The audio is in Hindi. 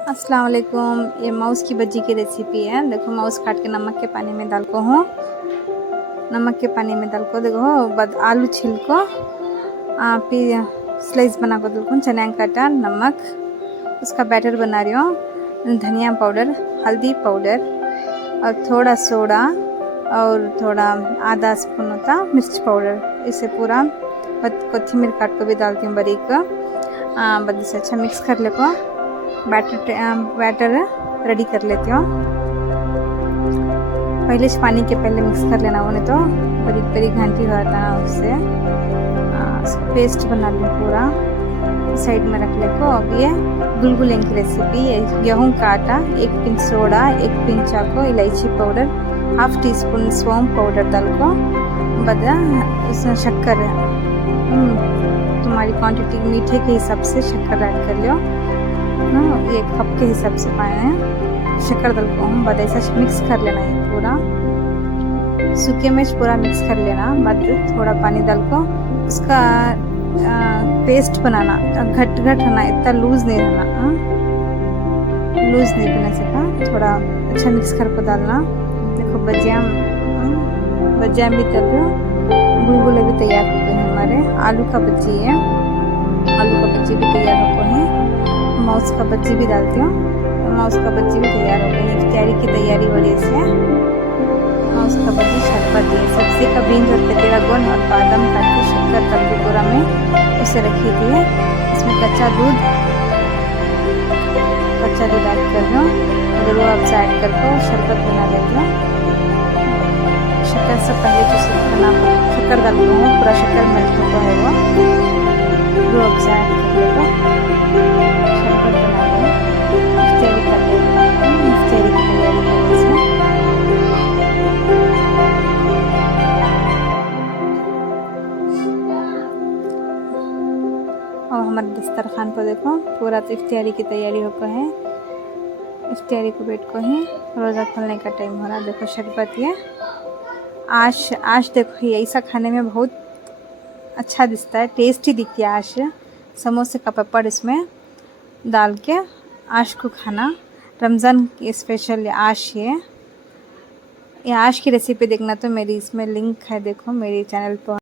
अस्सलाम वालेकुम। ये माउस की बज्जी की रेसिपी है। देखो माउस काट के नमक के पानी में डाल को हूँ। नमक के पानी में डाल को देखो बाद आलू छिल को फिर स्लाइस बना को डाल को चना काटा नमक उसका बैटर बना रही हूँ। धनिया पाउडर, हल्दी पाउडर और थोड़ा सोडा और थोड़ा आधा स्पून होता मिर्च पाउडर, इसे पूरा कोथिमीर काट को भी डालती हूँ बारीक। बस से अच्छा मिक्स कर ले को बैटर रेडी कर लेती हूँ। पहले से पानी के पहले मिक्स कर लेना, वो नहीं तो बारीक बारीक घंटी होता है उससे। पेस्ट बना लूँ पूरा, साइड में रख ले को। अब ये गुलगुले की रेसिपी है। गेहूँ का आटा, 1 पिंच सोडा, 1 पिंच चाको, इलायची पाउडर, हाफ टी स्पून सौंफ पाउडर डाल को बदा उसमें शक्कर तुम्हारी क्वांटिटी मीठे के हिसाब से शक्कर ऐड कर लो ना। 1 कप के हिसाब से पाए शक्कर डाल को हम बाद ऐसा मिक्स कर लेना है पूरा। सूखे मिर्च पूरा मिक्स कर लेना, बाद थोड़ा पानी डाल को उसका पेस्ट बनाना। घट होना, इतना लूज नहीं रहना, लूज नहीं बना सका। थोड़ा अच्छा मिक्स कर को डालना। देखो बज्जियाँ भी तल रहे, गुलगुले भी तैयार हो गए हैं हमारे। आलू का बज्जी है, आलू का बज्जी भी तैयार हो गए हैं। माउस का बज्जी भी डालती हूँ, माउस का बज्जी भी तैयार हो गई है। इफ्तारी की तैयारी हो रही है इससे। माउस का बज्जी शरबत है, सब्जी का बीन्स और कतेरा गोंद और बादाम काट के शक्कर तल के पूरा में उसे रखी थी। इसमें कच्चा दूध ऐड कर रही हूँ और रूह अफ़ज़ा ऐड करके शरबत बना लेती हूँ। शक्कर से पहले जो शक्कर डाल रही हूँ, पूरा शक्कर मेल्ट होता है वो। रूह अफ़ज़ा ऐड कर लेगा, शरबत बना लें, इफ्तारी कर लें। इफ्तारी की तैयारी करें इसमें। और हमारे दस्तरखान को देखो पूरा तो इफ्तारी की तैयारी होकर है। इफ्तारी को बैठ को ही रोज़ा खोलने का टाइम हो रहा। देखो शरबत ये आश देखो ये ऐसा खाने में बहुत अच्छा दिखता है, टेस्टी दिखती है आश। समोसे का पपड़ इसमें डाल के आश को खाना। रमज़ान की स्पेशल आश ये आश की रेसिपी देखना तो मेरी इसमें लिंक है, देखो मेरे चैनल पर।